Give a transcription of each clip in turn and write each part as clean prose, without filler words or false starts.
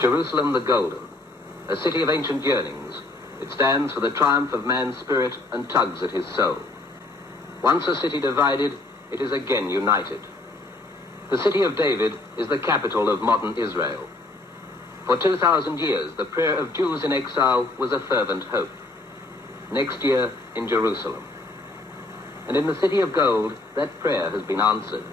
Jerusalem the Golden, a city of ancient yearnings. It stands for the triumph of man's spirit and tugs at his soul. Once a city divided, it is again united. The city of David is the capital of modern Israel. For 2,000 years, the prayer of Jews in exile was a fervent hope. Next year, in Jerusalem. And in the city of gold, that prayer has been answered.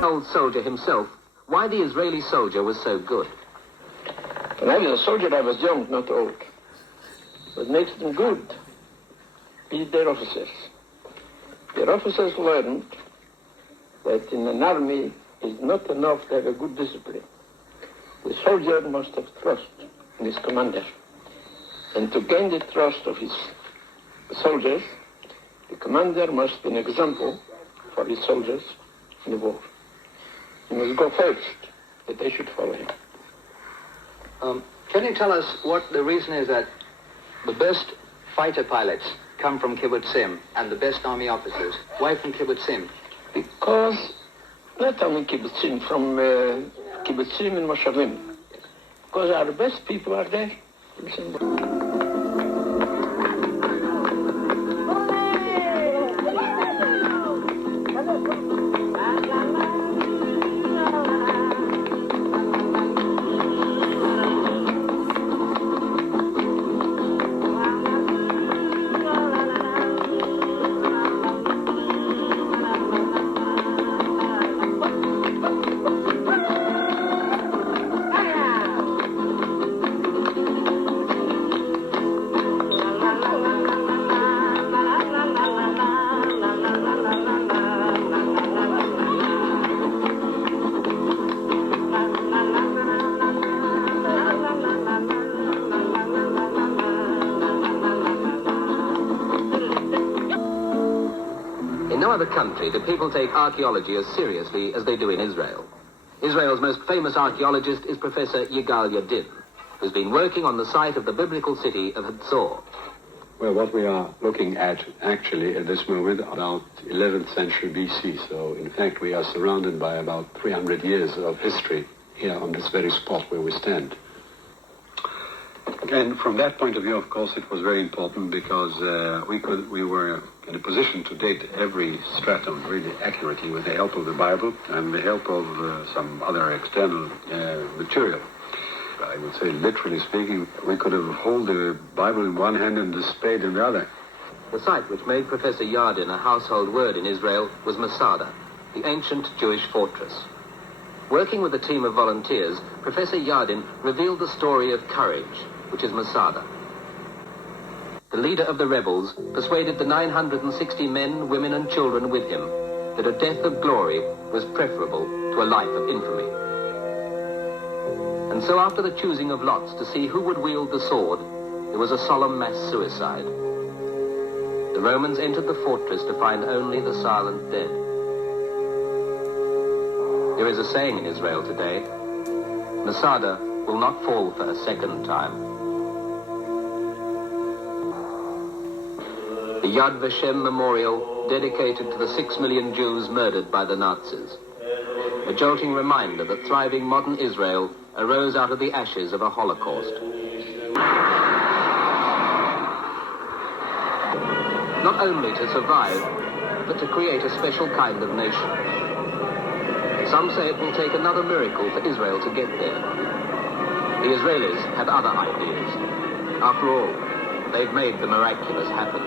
Old soldier himself, why the Israeli soldier was so good. When I was a soldier, I was young, not old. What makes them good is their officers. Their officers learned that in an army it's not enough to have a good discipline. The soldier must have trust in his commander. And to gain the trust of his soldiers, the commander must be an example for his soldiers in the war. He must go first, that they should follow him. Can you tell us what the reason is that the best fighter pilots come from Kibbutzim and the best army officers? Why from Kibbutzim? Because not only Kibbutzim, from Kibbutzim and Moshavim, because our best people are there. In no other country do people take archaeology as seriously as they do in Israel. Israel's most famous archaeologist is Professor Yigal Yadin, who's been working on the site of the biblical city of Hatzor. Well, what we are looking at actually at this moment, about 11th century BC. So, in fact, we are surrounded by about 300 years of history here on this very spot where we stand. And from that point of view, of course, it was very important because we were in a position to date every stratum really accurately with the help of the Bible and the help of some other external material. I would say, literally speaking, we could have held the Bible in one hand and the spade in the other. The site which made Professor Yadin a household word in Israel was Masada, the ancient Jewish fortress. Working with a team of volunteers, Professor Yadin revealed the story of courage, which is Masada. The leader of the rebels persuaded the 960 men, women and children with him that a death of glory was preferable to a life of infamy. And so after the choosing of lots to see who would wield the sword, there was a solemn mass suicide. The Romans entered the fortress to find only the silent dead. There is a saying in Israel today, Masada will not fall for a second time. The Yad Vashem Memorial dedicated to the 6 million Jews murdered by the Nazis. A jolting reminder that thriving modern Israel arose out of the ashes of a Holocaust. Not only to survive, but to create a special kind of nation. Some say it will take another miracle for Israel to get there. The Israelis have other ideas. After all, they've made the miraculous happen.